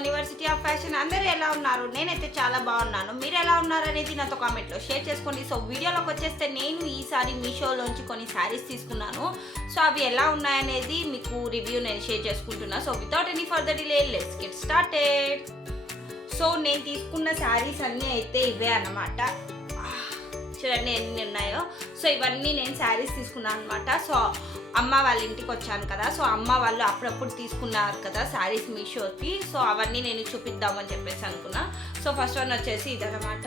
University of fashion అందరూ ఎలా ఉన్నారు? నేనైతే చాలా బాగున్నాను. మీరు ఎలా ఉన్నారు అనేది నాతో కామెంట్లో షేర్ చేసుకోండి. సో వీడియోలోకి వచ్చేస్తే నేను ఈసారి మీషోలోంచి కొన్ని శారీస్ తీసుకున్నాను. సో అవి ఎలా ఉన్నాయనేది మీకు రివ్యూ నేను షేర్ చేసుకుంటున్నా. So without any further delay let's get started. So నేను తీసుకున్న శారీస్ అన్నీ అయితే ఇవే అన్నమాట. చూడండి ఎన్ని ఉన్నాయో. సో ఇవన్నీ నేను శారీస్ తీసుకున్నాను అనమాట. సో అమ్మ వాళ్ళ ఇంటికి వచ్చాను కదా, సో అమ్మ వాళ్ళు అప్పుడప్పుడు తీసుకున్నారు కదా శారీస్ మీషోకి. సో అవన్నీ నేను చూపిద్దామని చెప్పేసి అనుకున్నా. సో ఫస్ట్ వన్ వచ్చేసి ఇదనమాట.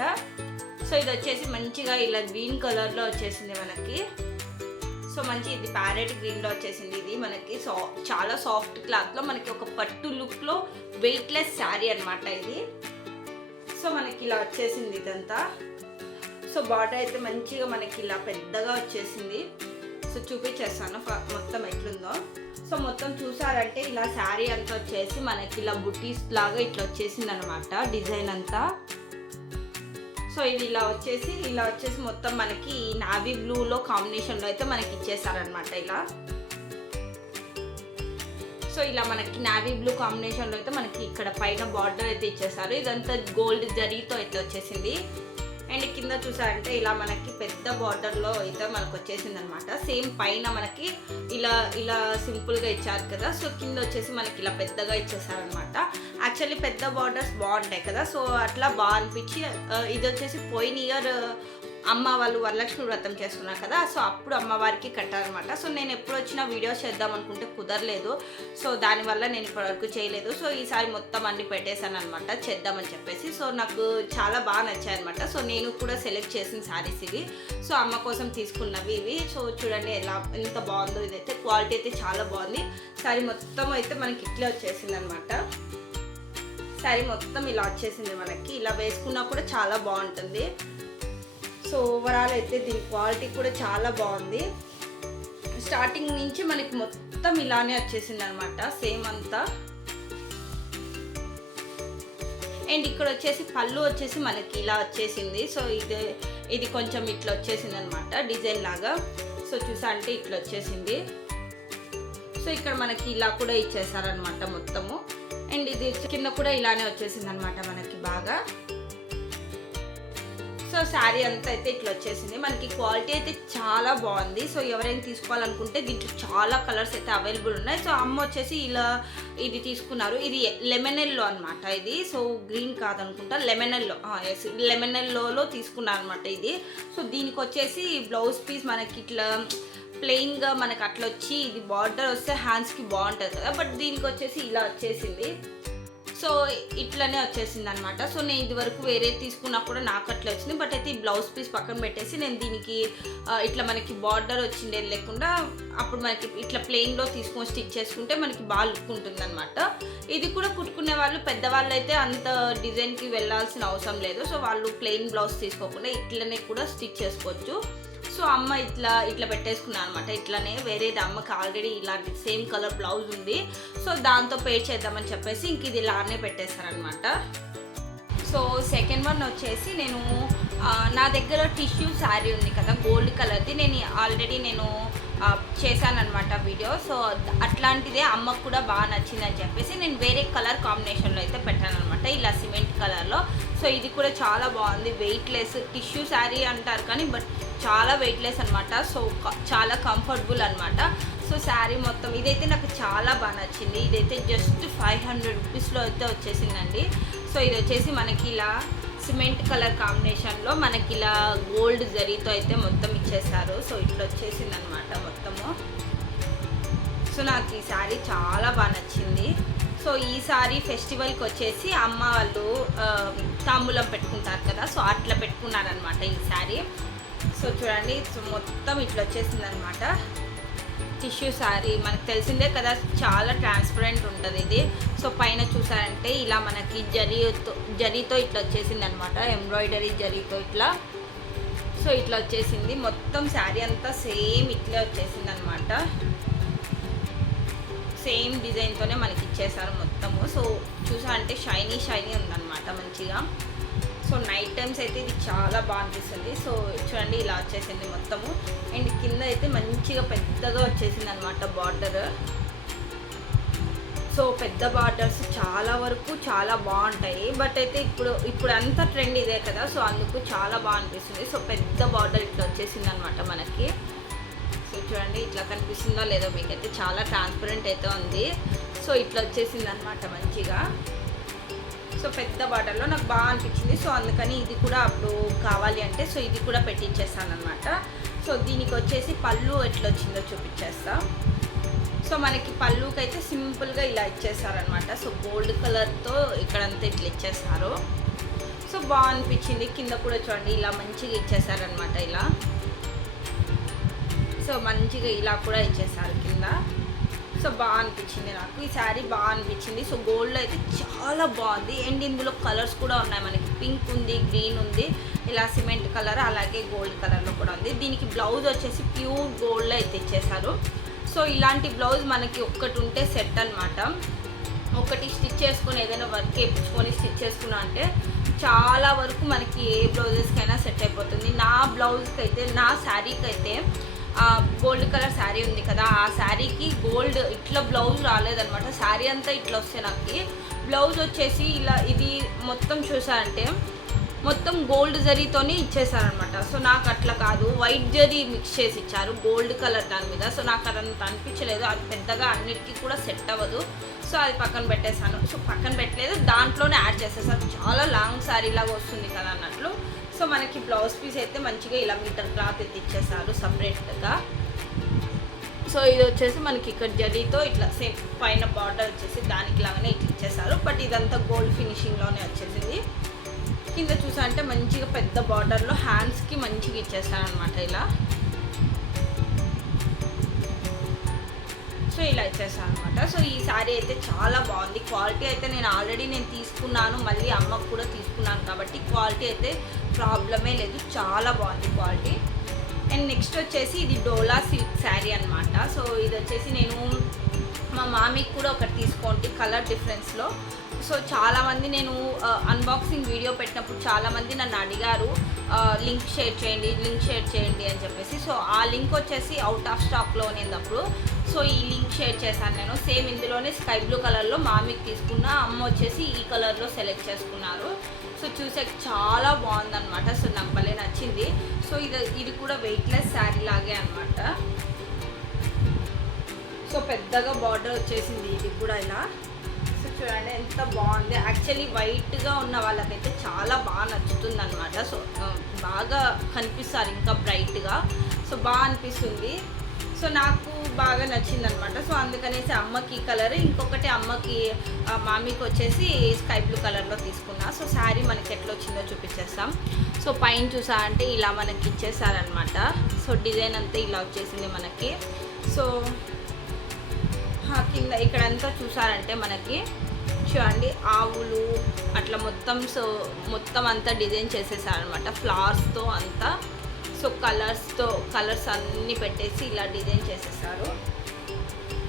సో ఇది వచ్చేసి మంచిగా ఇలా గ్రీన్ కలర్లో వచ్చేసింది మనకి. సో మంచి ఇది ప్యారెట్ గ్రీన్లో వచ్చేసింది. ఇది మనకి చాలా సాఫ్ట్ క్లాత్లో మనకి ఒక పట్టు లుక్లో వెయిట్లెస్ శారీ అనమాట ఇది. సో మనకి ఇలా వచ్చేసింది ఇదంతా. సో బార్డర్ అయితే మంచిగా మనకి ఇలా పెద్దగా వచ్చేసింది. సో చూపించేస్తాను మొత్తం ఎట్లుందో. సో మొత్తం చూసారంటే ఇలా శారీ అంతా వచ్చేసి మనకి ఇలా బుటీస్ లాగా ఇట్లా వచ్చేసింది అనమాట డిజైన్ అంతా. సో ఇది ఇలా వచ్చేసి మొత్తం మనకి నావీ బ్లూలో కాంబినేషన్లో అయితే మనకి ఇచ్చేసారనమాట ఇలా. సో ఇలా మనకి నావీ బ్లూ కాంబినేషన్లో అయితే మనకి ఇక్కడ పైన బార్డర్ అయితే ఇచ్చేసారు. ఇదంతా గోల్డ్ జరీతో అయితే వచ్చేసింది. అండ్ కింద చూసారంటే ఇలా మనకి పెద్ద బార్డర్లో అయితే మనకు వచ్చేసింది అనమాట. సేమ్ పైన మనకి ఇలా సింపుల్గా ఇచ్చారు కదా. సో కింద వచ్చేసి మనకి ఇలా పెద్దగా ఇచ్చేసారనమాట. యాక్చువల్లీ పెద్ద బార్డర్స్ బాగుంటాయి కదా, సో అట్లా బాగా అనిపించి ఇది వచ్చేసి పోయిన ఇయర్ అమ్మ వాళ్ళు వరలక్ష్మి వ్రతం చేసుకున్నారు కదా, సో అప్పుడు అమ్మవారికి కట్టారనమాట. సో నేను ఎప్పుడు వచ్చినా వీడియోస్ చేద్దాం అనుకుంటే కుదరలేదు. సో దానివల్ల నేను ఇప్పటివరకు చేయలేదు. సో ఈసారి మొత్తం అన్ని పెట్టేశాను అనమాట చేద్దామని చెప్పేసి. సో నాకు చాలా బాగా నచ్చాయి అనమాట. సో నేను కూడా సెలెక్ట్ చేసిన శారీస్ ఇవి. సో అమ్మ కోసం తీసుకున్నవి ఇవి. సో చూడండి ఎంత బాగుందో. ఇదైతే క్వాలిటీ అయితే చాలా బాగుంది. శారీ మొత్తం అయితే మనకి ఇట్లా వచ్చేసింది అనమాట. శారీ మొత్తం ఇలా వచ్చేసింది మనకి. ఇలా వేసుకున్నా కూడా చాలా బాగుంటుంది. సో ఓవరాల్ అయితే దీని క్వాలిటీ కూడా చాలా బాగుంది. స్టార్టింగ్ నుంచి మనకి మొత్తం ఇలానే వచ్చేసింది అనమాట సేమ్ అంతా. అండ్ ఇక్కడ వచ్చేసి పళ్ళు వచ్చేసి మనకి ఇలా వచ్చేసింది. సో ఇది కొంచెం ఇట్లా వచ్చేసింది అనమాట డిజైన్ లాగా. సో చూసా అంటే ఇట్లా వచ్చేసింది. సో ఇక్కడ మనకి ఇలా కూడా ఇచ్చేసారనమాట మొత్తము. అండ్ ఇది కింద కూడా ఇలానే వచ్చేసింది అనమాట మనకి బాగా. సో శారీ అంతా అయితే ఇట్లా వచ్చేసింది. మనకి క్వాలిటీ అయితే చాలా బాగుంది. సో ఎవరైనా తీసుకోవాలనుకుంటే దీంట్లో చాలా కలర్స్ అయితే అవైలబుల్ ఉన్నాయి. సో అమ్మ వచ్చేసి ఇది తీసుకున్నారు. ఇది లెమన్ ఎల్లో అనమాట ఇది. సో గ్రీన్ కాదనుకుంటా, లెమన్ ఎల్లో. ఎస్, లెమన్ ఎల్లోలో తీసుకున్నారు అనమాట ఇది. సో దీనికి వచ్చేసి బ్లౌజ్ పీస్ మనకి ఇట్లా ప్లెయిన్గా మనకి అట్లా వచ్చి ఇది బార్డర్ వస్తే హ్యాండ్స్కి బాగుంటుంది కదా, బట్ దీనికి వచ్చేసి ఇలా వచ్చేసింది. సో ఇట్లనే వచ్చేసింది అనమాట. సో నేను ఇది వరకు వేరే తీసుకున్నా కూడా నాకు అట్లా వచ్చింది. బట్ అయితే ఈ బ్లౌజ్ పీస్ పక్కన పెట్టేసి నేను దీనికి ఇట్లా మనకి బార్డర్ వచ్చిండేది లేకుండా అప్పుడు మనకి ఇట్లా ప్లెయిన్లో తీసుకొని స్టిచ్ చేసుకుంటే మనకి బాగా లుక్ ఉంటుంది అనమాట. ఇది కూడా కుట్టుకునే వాళ్ళు పెద్దవాళ్ళు అయితే అంత డిజైన్కి వెళ్ళాల్సిన అవసరం లేదు. సో వాళ్ళు ప్లెయిన్ బ్లౌజ్ తీసుకోకుండా ఇట్లనే కూడా స్టిచ్ చేసుకోవచ్చు. సో అమ్మ ఇట్లా పెట్టేసుకున్నాను అనమాట. ఇట్లానే వేరేది అమ్మకి ఆల్రెడీ ఇలాంటి సేమ్ కలర్ బ్లౌజ్ ఉంది. సో దాంతో పేర్ చేద్దామని చెప్పేసి ఇంక ఇది ఇలానే పెట్టేస్తారనమాట. సో సెకండ్ వన్ వచ్చేసి నేను నా దగ్గర టిష్యూ శారీ ఉంది కదా గోల్డ్ కలర్ది, నేను ఆల్రెడీ చేశానమాట వీడియో. సో అట్లాంటిదే అమ్మకు కూడా బాగా నచ్చిందని చెప్పేసి నేను వేరే కలర్ కాంబినేషన్లో అయితే పెట్టాను అనమాట, ఇలా సిమెంట్ కలర్లో. సో ఇది కూడా చాలా బాగుంది. వెయిట్లెస్ టిష్యూ శారీ అంటారు కానీ బట్ చాలా వెయిట్లెస్ అనమాట. సో చాలా కంఫర్టబుల్ అనమాట. సో శారీ మొత్తం ఇదైతే నాకు చాలా బాగా నచ్చింది. ఇదైతే జస్ట్ 500 రూపీస్లో అయితే వచ్చేసిందండి. సో ఇది వచ్చేసి మనకి ఇలా సిమెంట్ కలర్ కాంబినేషన్లో మనకి ఇలా గోల్డ్ జరీతో అయితే మొత్తం ఇచ్చేసారు. సో ఇట్లా వచ్చేసింది అనమాట మొత్తము. సో నాకు ఈ శారీ చాలా బాగా నచ్చింది. సో ఈ సారీ ఫెస్టివల్కి వచ్చేసి అమ్మ వాళ్ళు తాంబూలం పెట్టుకుంటారు కదా, సో అట్లా పెట్టుకున్నారనమాట ఈ శారీ. సో చూడండి, సో మొత్తం ఇట్లా వచ్చేసింది అనమాట. టిష్యూ శారీ మనకు తెలిసిందే కదా, చాలా ట్రాన్స్పరెంట్ ఉంటుంది ఇది. సో పైన చూసారంటే ఇలా మనకి జరీతో ఇట్లా వచ్చేసింది అనమాట, ఎంబ్రాయిడరీ జరీతో ఇట్లా. సో ఇట్లా వచ్చేసింది మొత్తం శారీ అంతా సేమ్ ఇట్లే వచ్చేసింది అనమాట. సేమ్ డిజైన్తోనే మనకి ఇచ్చేసారు మొత్తము. సో చూసా అంటే షైనీ ఉందన్నమాట. అనమాట మంచిగా. సో నైట్ టైమ్స్ అయితే ఇది చాలా బాగా అనిపిస్తుంది. సో చూడండి ఇలా వచ్చేసింది మొత్తము. అండ్ కింద అయితే మంచిగా పెద్దగా వచ్చేసింది అనమాట బార్డర్. సో పెద్ద బార్డర్స్ చాలా వరకు చాలా బాగుంటాయి. బట్ అయితే ఇప్పుడు అంతా ట్రెండ్ ఇదే కదా, సో అందుకు చాలా బాగా అనిపిస్తుంది. సో పెద్ద బార్డర్ ఇట్లా వచ్చేసింది అనమాట మనకి. సో చూడండి ఇట్లా కనిపిస్తుందో లేదో మీకైతే, చాలా ట్రాన్స్పరెంట్ అయితే ఉంది. సో ఇట్లా వచ్చేసింది అనమాట మంచిగా. సో పెద్ద బార్డర్లో నాకు బాగా అనిపించింది. సో అందుకని ఇది కూడా అప్పుడు కావాలి అంటే సో ఇది కూడా పెట్టించేస్తాను అనమాట. సో దీనికి వచ్చేసి పళ్ళు ఎట్లా వచ్చిందో చూపించేస్తా. సో మనకి పళ్ళుకి అయితే సింపుల్గా ఇలా ఇచ్చేసారనమాట. సో గోల్డ్ కలర్తో ఇక్కడంతా ఇట్లా ఇచ్చేస్తారు. సో బాగా అనిపించింది. కింద కూడా చూడండి ఇలా మంచిగా ఇచ్చేసారనమాట ఇలా. సో మంచిగా ఇలా కూడా ఇచ్చేసారు కింద. సో బాగా అనిపించింది నాకు ఈ శారీ, బాగా అనిపించింది. సో గోల్డ్లో అయితే చాలా బాగుంది. అండ్ ఇందులో కలర్స్ కూడా ఉన్నాయి మనకి. పింక్ ఉంది, గ్రీన్ ఉంది, ఇలా సిమెంట్ కలర్, అలాగే గోల్డ్ కలర్లో కూడా ఉంది. దీనికి బ్లౌజ్ వచ్చేసి ప్యూర్ గోల్డ్లో అయితే ఇచ్చేసారు. సో ఇలాంటి బ్లౌజ్ మనకి ఒక్కటి ఉంటే సెట్ అనమాట. ఒకటి స్టిచ్ చేసుకొని ఏదైనా వర్క్ వేయించుకొని స్టిచ్ చేసుకున్నా అంటే చాలా వరకు మనకి ఏ బ్లౌజెస్కైనా సెట్ అయిపోతుంది. నా బ్లౌజ్కి అయితే, నా శారీకి అయితే గోల్డ్ కలర్ శారీ ఉంది కదా, ఆ శారీకి గోల్డ్ ఇట్లా బ్లౌజ్ రాలేదనమాట. శారీ అంతా ఇట్లా వస్తే నాకు బ్లౌజ్ వచ్చేసి ఇలా ఇది మొత్తం చూసారంటే మొత్తం గోల్డ్ జరీతోనే ఇచ్చేసారనమాట. సో నాకు అట్లా కాదు, వైట్ జరీ మిక్స్ చేసి ఇచ్చారు గోల్డ్ కలర్ దాని మీద. సో నాకు అదంత అనిపించలేదు, అది పెద్దగా అన్నిటికీ కూడా సెట్ అవ్వదు. సో అది పక్కన పెట్టేశాను. సో పక్కన పెట్టలేదు, దాంట్లోనే యాడ్ చేసేసాను. చాలా లాంగ్ శారీ లాగా వస్తుంది కదా అన్నట్లు. సో మనకి బ్లౌజ్ పీస్ అయితే మంచిగా ఇలా మీటర్ క్లాత్ అయితే ఇచ్చేసారు సపరేట్గా. సో ఇది వచ్చేసి మనకి ఇక్కడ జరీతో ఇట్లా సేమ్ పైన బార్డర్ వచ్చేసి దానికి లాగానే ఇట్లా ఇచ్చేసారు. బట్ ఇదంతా గోల్డ్ ఫినిషింగ్లోనే వచ్చేసింది. కింద చూసా అంటే మంచిగా పెద్ద బార్డర్లో హ్యాండ్స్కి మంచిగా ఇచ్చేసారనమాట ఇలా. సో ఇలా ఇచ్చేసాను అనమాట. సో ఈ శారీ అయితే చాలా బాగుంది. క్వాలిటీ అయితే నేను ఆల్రెడీ తీసుకున్నాను, మళ్ళీ అమ్మకు కూడా తీసుకున్నాను కాబట్టి క్వాలిటీ అయితే ప్రాబ్లమే లేదు, చాలా బాగుంది క్వాలిటీ. అండ్ నెక్స్ట్ వచ్చేసి ఇది డోలా సిల్క్ శారీ అనమాట. సో ఇది వచ్చేసి నేను మా మామీకి కూడా ఒకటి తీసుకోండి కలర్ డిఫరెన్స్లో. సో చాలామంది నేను అన్బాక్సింగ్ వీడియో పెట్టినప్పుడు చాలామంది నన్ను అడిగారు లింక్ షేర్ చేయండి అని చెప్పేసి. సో ఆ లింక్ వచ్చేసి అవుట్ ఆఫ్ స్టాక్లో ఉన్నప్పుడు సో ఈ లింక్ షేర్ చేశాను నేను. సేమ్ ఇందులోనే స్కై బ్లూ కలర్లో మామీకి తీసుకున్న, అమ్మ వచ్చేసి ఈ కలర్లో సెలెక్ట్ చేసుకున్నారు. సో చూసాక చాలా బాగుందన్నమాట. సో నాకు భలే నచ్చింది. సో ఇది కూడా వెయిట్లెస్ శారీ లాగే అనమాట. సో పెద్దగా బార్డర్ వచ్చేసింది ఇది కూడా ఇలా. సో చూడండి ఎంత బాగుంది. యాక్చువల్లీ వైట్గా ఉన్న వాళ్ళకైతే చాలా బాగా నచ్చుతుంది అనమాట. సో బాగా కనిపిస్తారు ఇంకా బ్రైట్గా. సో బాగా అనిపిస్తుంది. సో నాకు బాగా నచ్చింది అనమాట. సో అందుకనేసి అమ్మకి కలర్, ఇంకొకటి అమ్మకి మామీకి వచ్చేసి స్కై బ్లూ కలర్లో తీసుకున్నా. సో శారీ మనకి ఎట్లా వచ్చిందో చూపించేస్తాం. సో పైన చూసా అంటే ఇలా మనకి ఇచ్చేసారనమాట. సో డిజైన్ అంతా ఇలా వచ్చేసింది మనకి. సో కింద ఇక్కడంతా చూసారంటే మనకి చూడండి ఆవులు అట్లా మొత్తం. సో మొత్తం అంతా డిజైన్ చేసేసారనమాట ఫ్లవర్స్తో అంతా. సో కలర్స్ అన్నీ పెట్టేసి ఇలా డిజైన్ చేసేసారు.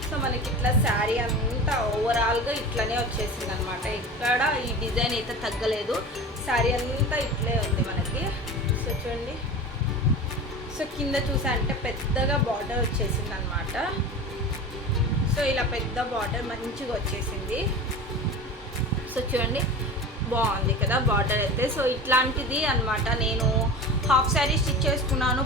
సో మనకి ఇట్లా శారీ అంతా ఓవరాల్గా ఇట్లనే వచ్చేసింది అనమాట. ఇక్కడ ఈ డిజైన్ అయితే తగ్గలేదు, శారీ అంతా ఇట్లే ఉంది మనకి. సో చూడండి. సో కింద చూసా అంటే పెద్దగా బార్డర్ వచ్చేసింది అనమాట. సో ఇలా పెద్ద బార్డర్ మంచిగా వచ్చేసింది. సో చూడండి బాగుంది కదా బార్డర్ అయితే. సో ఇట్లాంటిది అనమాట. నేను హాఫ్ శారీ స్టిచ్ చేసుకున్నాను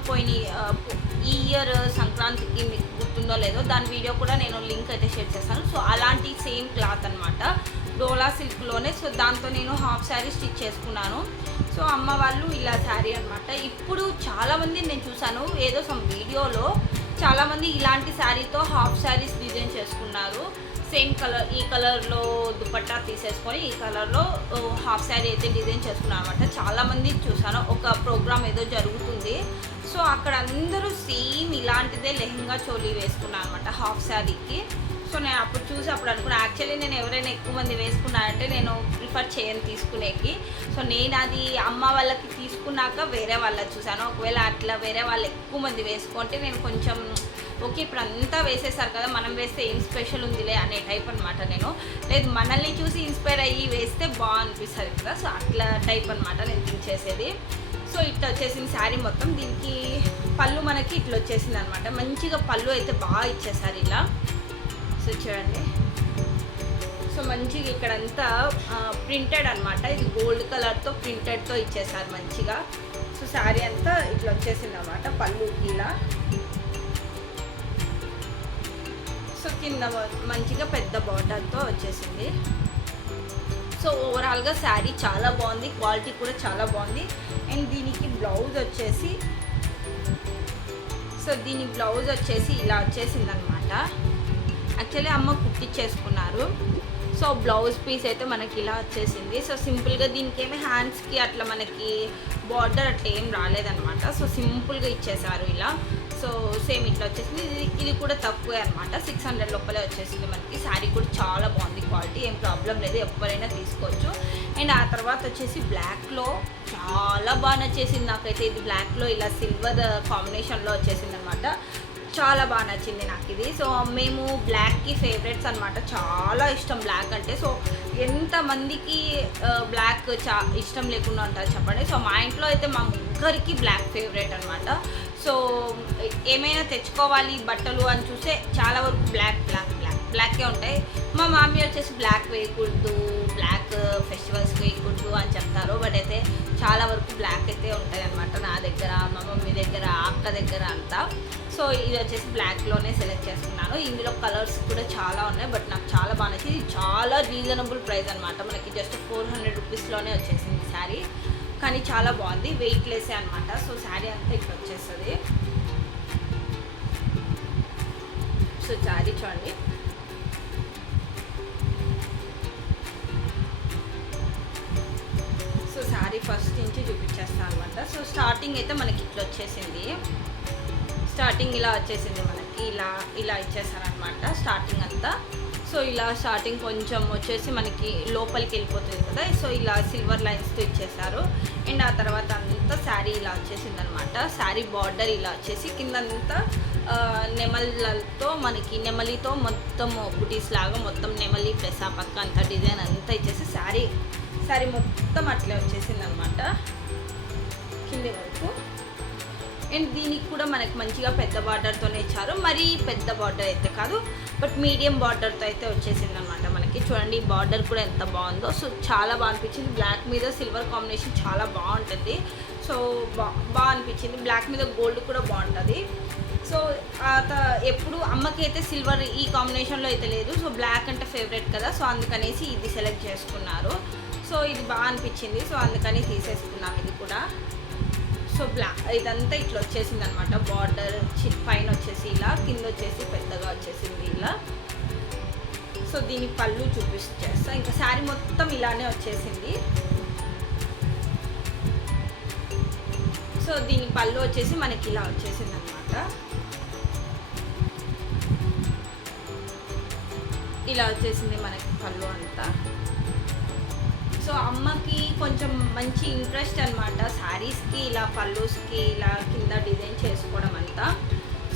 ఈ ఇయర్ సంక్రాంతికి, మీకు గుర్తుందో లేదో దాని వీడియో కూడా నేను లింక్ అయితే షేర్ చేస్తాను. సో అలాంటి సేమ్ క్లాత్ అనమాట, డోలా సిల్క్లోనే. సో దాంతో నేను హాఫ్ శారీ స్టిచ్ చేసుకున్నాను. సో అమ్మ వాళ్ళు ఇలా శారీ అనమాట. ఇప్పుడు చాలామంది నేను చూసాను ఏదో సమ్ వీడియోలో చాలామంది ఇలాంటి శారీతో హాఫ్ శారీస్ డిజైన్ చేసుకున్నారు. సేమ్ కలర్, ఈ కలర్లో దుపట్టా తీసేసుకొని ఈ కలర్లో హాఫ్ శారీ అయితే డిజైన్ చేసుకున్నారు అనమాట. చాలామంది చూసాను. ఒక ప్రోగ్రామ్ ఏదో జరుగుతుంది, సో అక్కడ అందరూ సేమ్ ఇలాంటిదే లెహంగా చోలీ వేసుకున్నాను అనమాట హాఫ్ శారీకి. సో నేను అప్పుడు చూసి అప్పుడు అనుకున్నాను, యాక్చువల్లీ నేను ఎవరైనా ఎక్కువ మంది వేసుకున్నారంటే నేను ప్రిఫర్ చేయను తీసుకునేకి. సో నేను అది అమ్మ వాళ్ళకి తీసుకున్నాక వేరే వాళ్ళకి చూసాను. ఒకవేళ అట్లా వేరే వాళ్ళు ఎక్కువ మంది వేసుకుంటే నేను కొంచెం ఓకే ఇప్పుడు అంతా వేసేసారు కదా, మనం వేస్తే ఏం స్పెషల్ ఉందిలే అనే టైప్ అనమాట నేను. లేదు మనల్ని చూసి ఇన్స్పైర్ అయ్యి వేస్తే అనిపిస్తుంది కదా, సో అట్లా టైప్ అనమాట నేను థింక్ చేసేది. సో ఇట్లా వచ్చేసింది శారీ మొత్తం. దీనికి పళ్ళు మనకి ఇట్లా వచ్చేసింది అనమాట. మంచిగా పళ్ళు అయితే బాగా ఇచ్చేసారు ఇలా. సో చూడండి, సో మంచిగా ఇక్కడంతా ప్రింటెడ్ అనమాట. ఇది గోల్డ్ కలర్తో ప్రింటెడ్తో ఇచ్చేసారు మంచిగా. సో శారీ అంతా ఇట్లా వచ్చేసింది అనమాట పళ్ళు ఇలా. సో కింద మంచిగా పెద్ద బార్డర్తో వచ్చేసింది. సో ఓవరాల్గా శారీ చాలా బాగుంది, క్వాలిటీ కూడా చాలా బాగుంది. అండ్ దీనికి బ్లౌజ్ వచ్చేసి, సో దీని బ్లౌజ్ వచ్చేసి ఇలా వచ్చేసింది అనమాట. యాక్చువల్లీ అమ్మ కుట్టించేసుకున్నారు. సో బ్లౌజ్ పీస్ అయితే మనకి ఇలా వచ్చేసింది. సో సింపుల్గా దీనికి ఏమి హ్యాండ్స్కి అట్లా మనకి బార్డర్ అట్లా ఏం రాలేదనమాట. సో సింపుల్గా ఇచ్చేసారు ఇలా. సో సేమ్ ఇట్లా వచ్చేసింది. ఇది కూడా తక్కువే అనమాట, 600 లోపలే వచ్చేసింది మనకి. శారీ కూడా చాలా బాగుంది, క్వాలిటీ ఏం ప్రాబ్లం లేదు, ఎవరైనా తీసుకోవచ్చు. అండ్ ఆ తర్వాత వచ్చేసి బ్లాక్లో చాలా బాగా నచ్చేసింది నాకైతే. ఇది బ్లాక్లో ఇలా సిల్వర్ కాంబినేషన్లో వచ్చేసింది అనమాట. చాలా బాగా నచ్చింది నాకు ఇది. సో మేము బ్లాక్కి ఫేవరెట్స్ అనమాట, చాలా ఇష్టం బ్లాక్ అంటే. సో ఎంతమందికి బ్లాక్ ఇష్టం లేకుండా ఉంటారు చెప్పండి. సో మా ఇంట్లో అయితే మా ముగ్గురికి బ్లాక్ ఫేవరెట్ అనమాట. సో ఏమైనా తెచ్చుకోవాలి బట్టలు అని చూస్తే చాలా వరకు బ్లాక్కే ఉంటాయి. మా మామీ వచ్చేసి బ్లాక్ వేయకూడదు, బ్లాక్ ఫెస్టివల్స్కి వేయకూడదు అని చెప్తారు. బట్ అయితే చాలా వరకు బ్లాక్ అయితే ఉంటాయి అనమాట నా దగ్గర, మా మమ్మీ దగ్గర, అక్క దగ్గర అంతా. సో ఇది వచ్చేసి బ్లాక్లోనే సెలెక్ట్ చేసుకున్నాను. ఇందులో కలర్స్ కూడా చాలా ఉన్నాయి, బట్ నాకు చాలా బాగా నచ్చింది. ఇది చాలా రీజనబుల్ ప్రైస్ అనమాట, మనకి జస్ట్ 400 రూపీస్లోనే వచ్చేసింది శారీ. కానీ చాలా బాగుంది, వెయిట్లెస్ అనమాట. సో శారీ అంతా ఇక్కడ వచ్చేస్తుంది. సో శారీ చూడండి, సో శారీ ఫస్ట్ నుంచి చూపించేస్తాను అనమాట. సో స్టార్టింగ్ అయితే మనకి ఇట్లా వచ్చేసింది. స్టార్టింగ్ ఇలా వచ్చేసింది మనకి, ఇలా ఇచ్చేసారనమాట స్టార్టింగ్ అంతా. సో ఇలా స్టార్టింగ్ కొంచెం వచ్చేసి మనకి లోపలికి వెళ్ళిపోతుంది కదా, సో ఇలా సిల్వర్ లైన్స్తో ఇచ్చేసారు. అండ్ ఆ తర్వాత అంతా శారీ ఇలా వచ్చేసింది అనమాట. శారీ బార్డర్ ఇలా వచ్చేసి కిందంతా నెమలితో మనకి నెమలితో మొత్తం బుటీస్ లాగా మొత్తం నెమలి ప్లస్ ఆ పక్క అంతా డిజైన్ అంతా ఇచ్చేసి శారీ మొత్తం అట్లే వచ్చేసింది అనమాట కింది వరకు. అండ్ దీనికి కూడా మనకి మంచిగా పెద్ద బార్డర్తోనే ఇచ్చారు, మరీ పెద్ద బార్డర్ అయితే కాదు, బట్ మీడియం బార్డర్తో అయితే వచ్చేసింది అనమాట మనకి. చూడండి బార్డర్ కూడా ఎంత బాగుందో. సో చాలా బాగా అనిపించింది. బ్లాక్ మీద సిల్వర్ కాంబినేషన్ చాలా బాగుంటుంది. సో బాగా అనిపించింది. బ్లాక్ మీద గోల్డ్ కూడా బాగుంటుంది. సో ఎప్పుడు అమ్మకి అయితే సిల్వర్ ఈ కాంబినేషన్లో అయితే లేదు. సో బ్లాక్ అంటే ఫేవరెట్ కదా, సో అందుకనేసి ఇది సెలెక్ట్ చేసుకున్నారు. సో ఇది బాగా అనిపించింది, సో అందుకని తీసేసుకున్నాం ఇది కూడా. సో ఇదంతా ఇట్లా వచ్చేసింది అనమాట. బార్డర్ పైన వచ్చేసి ఇలా, కింద వచ్చేసి పెద్దగా వచ్చేసింది ఇలా. సో దీని పళ్ళు చూపిస్తా. ఇంకా శారీ మొత్తం ఇలానే వచ్చేసింది. సో దీని పళ్ళు వచ్చేసి మనకి ఇలా వచ్చేసింది అనమాట. ఇలా వచ్చేసింది మనకి పళ్ళు అంతా. సో అమ్మకి కొంచెం మంచి ఇంట్రెస్ట్ అనమాట శారీస్కి, ఇలా పళ్ళుస్కి ఇలా కింద డిజైన్ చేసుకోవడం అంతా.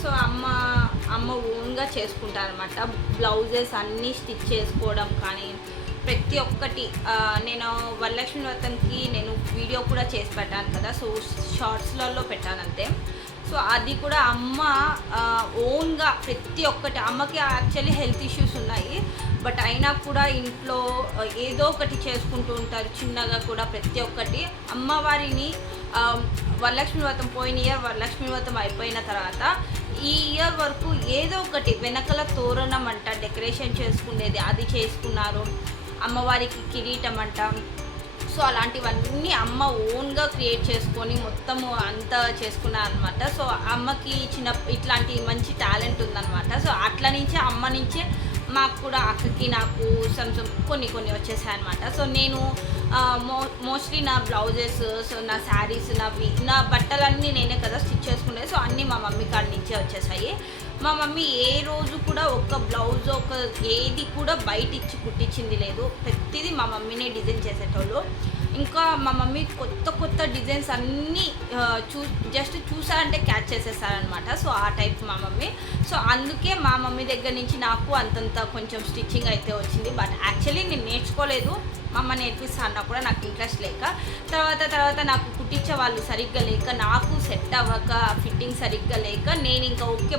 సో అమ్మ ఓన్గా చేసుకుంటారనమాట. బ్లౌజెస్ అన్నీ స్టిచ్ చేసుకోవడం కానీ ప్రతి ఒక్కటి. నేను వరలక్ష్మి వ్రతంకి నేను వీడియో కూడా చేసి పెట్టాను కదా, సో షార్ట్స్లలో పెట్టాను అంతే. సో అది కూడా అమ్మ ఓన్గా ప్రతి ఒక్కటి. అమ్మకి యాక్చువల్లీ హెల్త్ ఇష్యూస్ ఉన్నాయి, బట్ అయినా కూడా ఇంట్లో ఏదో ఒకటి చేసుకుంటూ ఉంటారు చిన్నగా కూడా ప్రతి ఒక్కటి. అమ్మవారిని వరలక్ష్మి వ్రతం పోయిన ఇయర్ వరలక్ష్మి వ్రతం అయిపోయిన తర్వాత ఈ ఇయర్ వరకు ఏదో ఒకటి వెనకల తోరణం అంట డెకరేషన్ చేసుకునేది అది చేసుకున్నారు. అమ్మవారికి కిరీటం అంట. సో అలాంటివన్నీ అమ్మ ఓన్గా క్రియేట్ చేసుకొని మొత్తము అంతా చేసుకున్నారనమాట. సో అమ్మకి ఇట్లాంటి మంచి టాలెంట్ ఉందన్నమాట. సో అట్లా నుంచే అమ్మ నుంచే మాకు కూడా అక్కకి నాకు కొన్ని వచ్చేసాయి అనమాట. సో నేను మోస్ట్లీ నా బ్లౌజెస్, సో నా శారీస్, నా బట్టలన్నీ నేనే కదా స్టిచ్ చేసుకునేది. సో అన్నీ మా మమ్మీ కాడ నుంచే వచ్చేసాయి. మా మమ్మీ ఏ రోజు కూడా ఒక బ్లౌజ్ ఏది కూడా బయట ఇచ్చి కుట్టించింది లేదు. ప్రతిదీ మా మమ్మీనే డిజైన్ చేసేటోళ్ళు. ఇంకా మా మమ్మీ కొత్త కొత్త డిజైన్స్ అన్నీ జస్ట్ చూసారంటే క్యాచ్ చేసేస్తారనమాట. సో ఆ టైప్ మా మమ్మీ. సో అందుకే మా మమ్మీ దగ్గర నుంచి నాకు అంతంత కొంచెం స్టిచ్చింగ్ అయితే వచ్చింది. బట్ యాక్చువల్లీ నేను నేర్చుకోలేదు, మా అమ్మ నేర్పిస్తా అన్నా కూడా నాకు ఇంట్రెస్ట్ లేక, తర్వాత నాకు కుట్టించే వాళ్ళు సరిగ్గా లేక, నాకు సెట్ అవ్వక, ఫిట్టింగ్ సరిగ్గా లేక, నేను ఇంకా ఓకే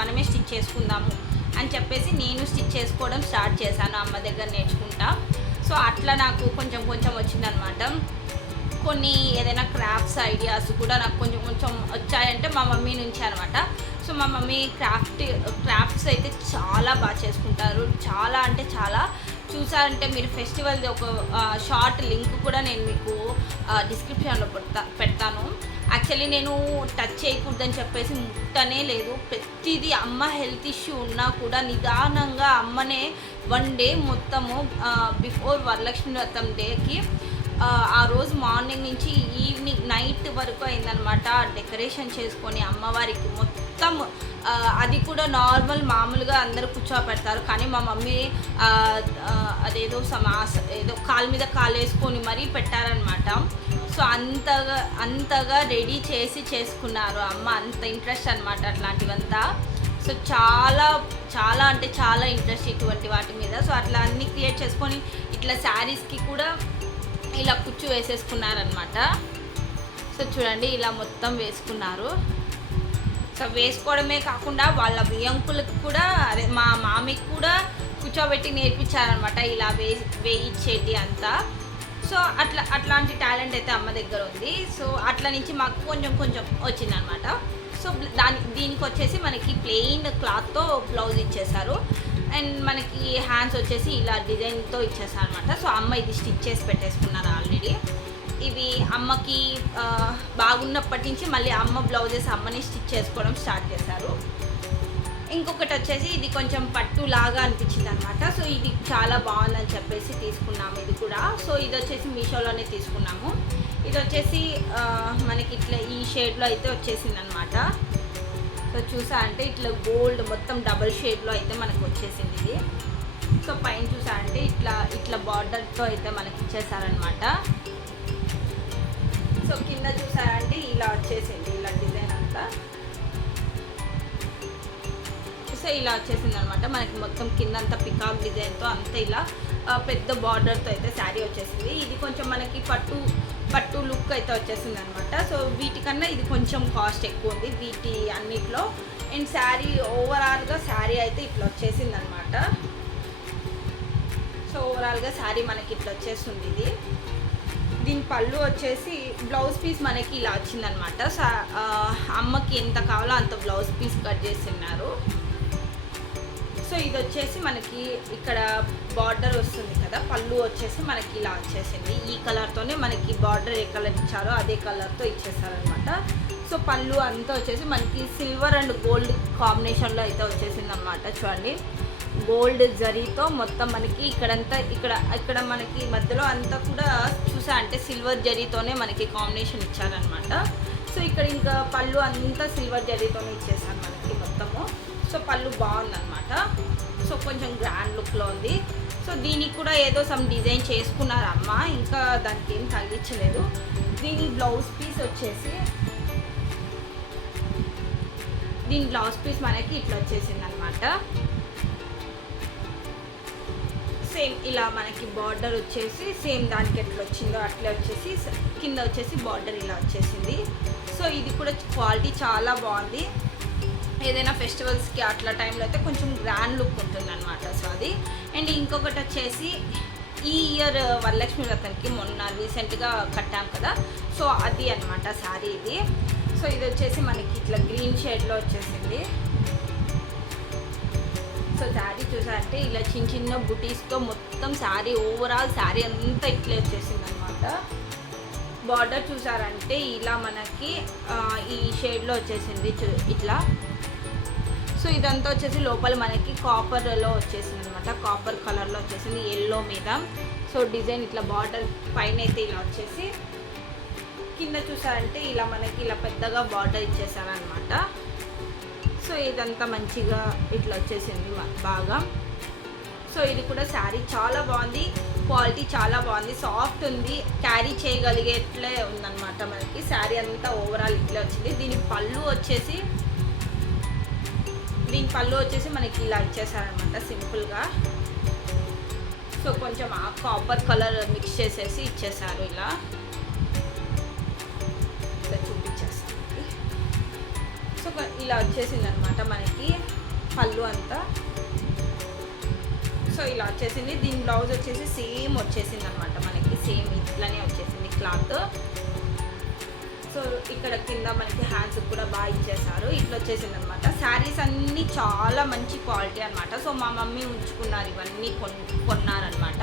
మనమే స్టిచ్ చేసుకుందాము అని చెప్పేసి నేను స్టిచ్ చేసుకోవడం స్టార్ట్ చేశాను అమ్మ దగ్గర నేర్చుకుంటా. సో అట్లా నాకు కొంచెం వచ్చిందనమాట. కొన్ని ఏదైనా క్రాఫ్ట్స్ ఐడియాస్ కూడా నాకు కొంచెం వచ్చాయంటే మా మమ్మీ నుంచి అనమాట. సో మా మమ్మీ క్రాఫ్ట్స్ అయితే చాలా బాగా చేసుకుంటారు, చాలా అంటే చాలా. చూసారంటే మీరు ఫెస్టివల్ది ఒక షార్ట్ లింక్ కూడా నేను మీకు డిస్క్రిప్షన్లో పెడతాను. యాక్చువల్లీ నేను టచ్ చేయకూడదని చెప్పేసి ముట్టనే లేదు. ప్రతిదీ అమ్మ హెల్త్ ఇష్యూ ఉన్నా కూడా నిదానంగా అమ్మనే 1 డే మొత్తము బిఫోర్ వరలక్ష్మి వ్రతం డేకి ఆ రోజు మార్నింగ్ నుంచి ఈవినింగ్ నైట్ వరకు అయిందనమాట డెకరేషన్ చేసుకొని అమ్మవారికి మొత్తం. అది కూడా నార్మల్ మామూలుగా అందరూ కూర్చోబెడతారు, కానీ మా మమ్మీ అదేదో ఏదో కాలు మీద కాలు వేసుకొని మరీ పెట్టారనమాట. సో అంతగా రెడీ చేసుకున్నారు అమ్మ, అంత ఇంట్రెస్ట్ అనమాట అట్లాంటివంతా. సో చాలా అంటే చాలా ఇంట్రెస్ట్ ఇటువంటి వాటి మీద. సో అట్లా అన్నీ క్రియేట్ చేసుకొని ఇట్లా శారీస్కి కూడా ఇలా కుచ్చు వేసేసుకున్నారనమాట. సో చూడండి ఇలా మొత్తం వేసుకున్నారు. సో వేసుకోవడమే కాకుండా వాళ్ళ వియంకులకు కూడా, అదే మా మామికి కూడా కూర్చోబెట్టి నేర్పించారనమాట ఇలా వేయించేటి అంతా. సో అట్లాంటి టాలెంట్ అయితే అమ్మ దగ్గర ఉంది. సో అట్లా నుంచి మాకు కొంచెం వచ్చిందనమాట. సో దీనికి వచ్చేసి మనకి ప్లెయిన్ క్లాత్తో బ్లౌజ్ ఇచ్చేసారు, అండ్ మనకి హ్యాండ్స్ వచ్చేసి ఇలా డిజైన్తో ఇచ్చేసారు అనమాట. సో అమ్మ ఇది స్టిచ్ చేసి పెట్టేసుకున్నారు ఆల్రెడీ. ఇవి అమ్మకి బాగున్నప్పటి నుంచి మళ్ళీ అమ్మ బ్లౌజెస్ అమ్మని స్టిచ్ చేసుకోవడం స్టార్ట్ చేశారు. ఇంకొకటి వచ్చేసి ఇది కొంచెం పట్టు లాగా అనిపించింది అనమాట. సో ఇది చాలా బాగుందని చెప్పేసి తీసుకున్నాము ఇది కూడా. సో ఇది వచ్చేసి మీషోలోనే తీసుకున్నాము. ఇది వచ్చేసి మనకి ఇట్లా ఈ షేడ్లో అయితే వచ్చేసింది అనమాట. సో చూసా అంటే ఇట్లా గోల్డ్ మొత్తం డబుల్ షేడ్లో అయితే మనకు వచ్చేసింది ఇది. సో పైన చూసా అంటే ఇట్లా బార్డర్తో అయితే మనకి ఇచ్చేసారనమాట. సో కింద చూసారంటే ఇలా వచ్చేసింది, ఇలా డిజైన్ అంతా. సో ఇలా వచ్చేసింది అనమాట మనకి మొత్తం కిందంతా పికాక్ డిజైన్తో అంతా ఇలా పెద్ద బార్డర్తో అయితే శారీ వచ్చేసింది. ఇది కొంచెం మనకి పట్టు లుక్ అయితే వచ్చేసింది అనమాట. సో వీటికన్నా ఇది కొంచెం కాస్ట్ ఎక్కువ ఉంది వీటి అన్నిట్లో. అండ్ శారీ ఓవరాల్గా శారీ అయితే ఇట్లా వచ్చేసింది అనమాట. సో ఓవరాల్గా శారీ మనకి ఇట్లా వచ్చేస్తుంది. దీని పళ్ళు వచ్చేసి బ్లౌజ్ పీస్ మనకి ఇలా వచ్చిందనమాట. అమ్మకి ఎంత కావాలో అంత బ్లౌజ్ పీస్ కట్ చేస్తున్నారు. సో ఇది వచ్చేసి మనకి ఇక్కడ బార్డర్ వస్తుంది కదా, పళ్ళు వచ్చేసి మనకి ఇలా వచ్చేసింది. ఈ కలర్తోనే మనకి బార్డర్ ఏ కలర్ ఇచ్చారో అదే కలర్తో ఇచ్చేసారనమాట. సో పళ్ళు అంతా వచ్చేసి మనకి సిల్వర్ అండ్ గోల్డ్ కాంబినేషన్లో అయితే వచ్చేసింది అనమాట. చూడండి గోల్డ్ జరీతో మొత్తం మనకి ఇక్కడ మనకి మధ్యలో అంతా కూడా చూసా అంటే సిల్వర్ జరీతోనే మనకి కాంబినేషన్ ఇచ్చారనమాట. సో ఇక్కడ ఇంకా పళ్ళు అంతా సిల్వర్ జరీతోనే ఇచ్చేసారు మనకి మొత్తము. సో పళ్ళు బాగుందన్నమాట. సో కొంచెం గ్రాండ్ లుక్లో ఉంది. సో దీనికి కూడా ఏదో సమ్ డిజైన్ చేసుకున్నారు అమ్మ, ఇంకా దానికి ఏం తగ్గించలేదు. దీని బ్లౌజ్ పీస్ వచ్చేసి మనకి ఇట్లా వచ్చేసింది అనమాట. సేమ్ ఇలా మనకి బార్డర్ వచ్చేసి సేమ్ దానికి ఎట్లా వచ్చిందో అట్లా వచ్చేసి కింద వచ్చేసి బార్డర్ ఇలా వచ్చేసింది. సో ఇది కూడా క్వాలిటీ చాలా బాగుంది. ఏదైనా ఫెస్టివల్స్కి అట్లా టైంలో అయితే కొంచెం గ్రాండ్ లుక్ ఉంటుంది అనమాట. సో అది. అండ్ ఇంకొకటి వచ్చేసి ఈ ఇయర్ వరలక్ష్మి వ్రతంకి మొన్న రీసెంట్గా కట్టాం కదా, సో అది అనమాట శారీ ఇది. సో ఇది వచ్చేసి మనకి ఇట్లా గ్రీన్ షేడ్లో వచ్చేసింది. సో శారీ చూసారంటే ఇలా చిన్న బుటీస్తో మొత్తం శారీ ఓవరాల్ శారీ అంతా ఇట్లా వచ్చేసింది అనమాట. బార్డర్ చూసారంటే ఇలా మనకి ఈ షేడ్లో వచ్చేసింది ఇట్లా. సో ఇదంతా వచ్చేసి లోపల మనకి కాపర్లో వచ్చేసింది అనమాట, కాపర్ కలర్లో వచ్చేసింది ఎల్లో మీద. సో డిజైన్ ఇట్లా బార్డర్ పైన అయితే ఇలా వచ్చేసి కింద చూసారంటే ఇలా మనకి ఇలా పెద్దగా బార్డర్ ఇచ్చేసారనమాట. సో ఇదంతా మంచిగా ఇట్లా వచ్చేసింది బాగా. సో ఇది కూడా శారీ చాలా బాగుంది. క్వాలిటీ చాలా బాగుంది, సాఫ్ట్ ఉంది, క్యారీ చేయగలిగేట్లే ఉందన్నమాట. మనకి శారీ అంతా ఓవరాల్ ఇట్లా వచ్చింది. దీని పళ్ళు వచ్చేసి మనకి ఇలా ఇచ్చేసారనమాట సింపుల్గా. సో కొంచెం ఆ కాపర్ కలర్ మిక్స్ చేసేసి ఇచ్చేసారు ఇలా చూపించేస్తాను. సో ఇలా వచ్చేసింది అనమాట మనకి పళ్ళు అంతా. సో ఇలా వచ్చేసింది. దీని బ్లౌజ్ వచ్చేసి సేమ్ వచ్చేసింది అనమాట మనకి, సేమ్ ఇట్లానే వచ్చేసింది క్లాత్. సో ఇక్కడ కింద మనకి హ్యాండ్స్ కూడా బాగా ఇచ్చేసారు, ఇట్లా వచ్చేసింది అనమాట. శారీస్ అన్నీ చాలా మంచి క్వాలిటీ అనమాట. సో మా మమ్మీ ఉంచుకున్నారు, ఇవన్నీ కొన్నారనమాట.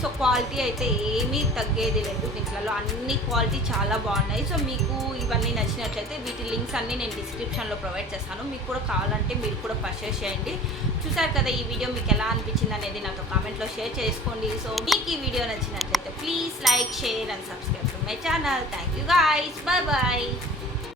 సో క్వాలిటీ అయితే ఏమీ తగ్గేది లేదు, దీంట్లో అన్ని క్వాలిటీ చాలా బాగున్నాయి. సో మీకు ఇవన్నీ నచ్చినట్లయితే వీటి లింక్స్ అన్నీ నేను డిస్క్రిప్షన్లో ప్రొవైడ్ చేస్తాను. మీకు కూడా కావాలంటే మీరు కూడా పర్చేస్ చేయండి. చూసారు కదా ఈ వీడియో, మీకు ఎలా అనిపించింది అనేది నాతో కామెంట్లో షేర్ చేసుకోండి. సో మీకు ఈ వీడియో నచ్చినట్లయితే please like, share and subscribe to my channel. Thank you guys, bye bye.